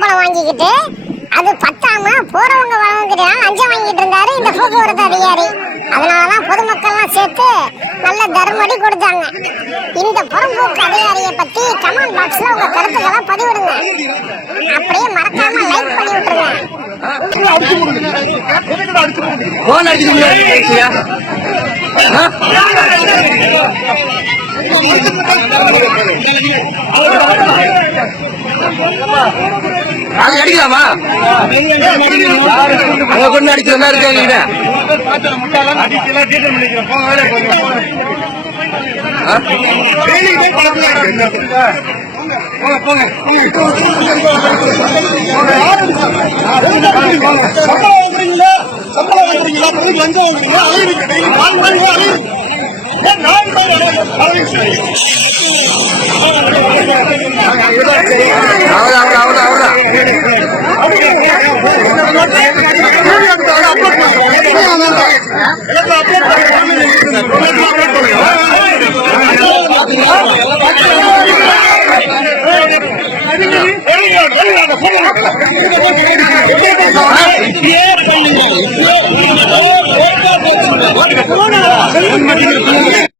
சம்பளம் வாங்கிக்கிட்டு அது பத்தாம போறவங்க வரவங்க லஞ்சம் வாங்கிட்டு இருந்தாரு இந்த போக்குவரத்து அதிகாரி. அதனாலதான் பொதுமக்கள்லாம் சேர்த்து நல்ல தர்மடி கொடுத்தாங்க. இந்த புறம்போக்கு அதிகாரியை பத்தி கமெண்ட் பாக்ஸ்ல உங்க கருத்துக்களை பதிவிடுங்க. அப்படியே மறக்காம லைக் பண்ணி விட்டுருங்க. போன் முடியாது. அது அடிக்கலாமா? அங்க கொண்டு அடிக்கிற இருக்காங்க நான் பண்ணுங்க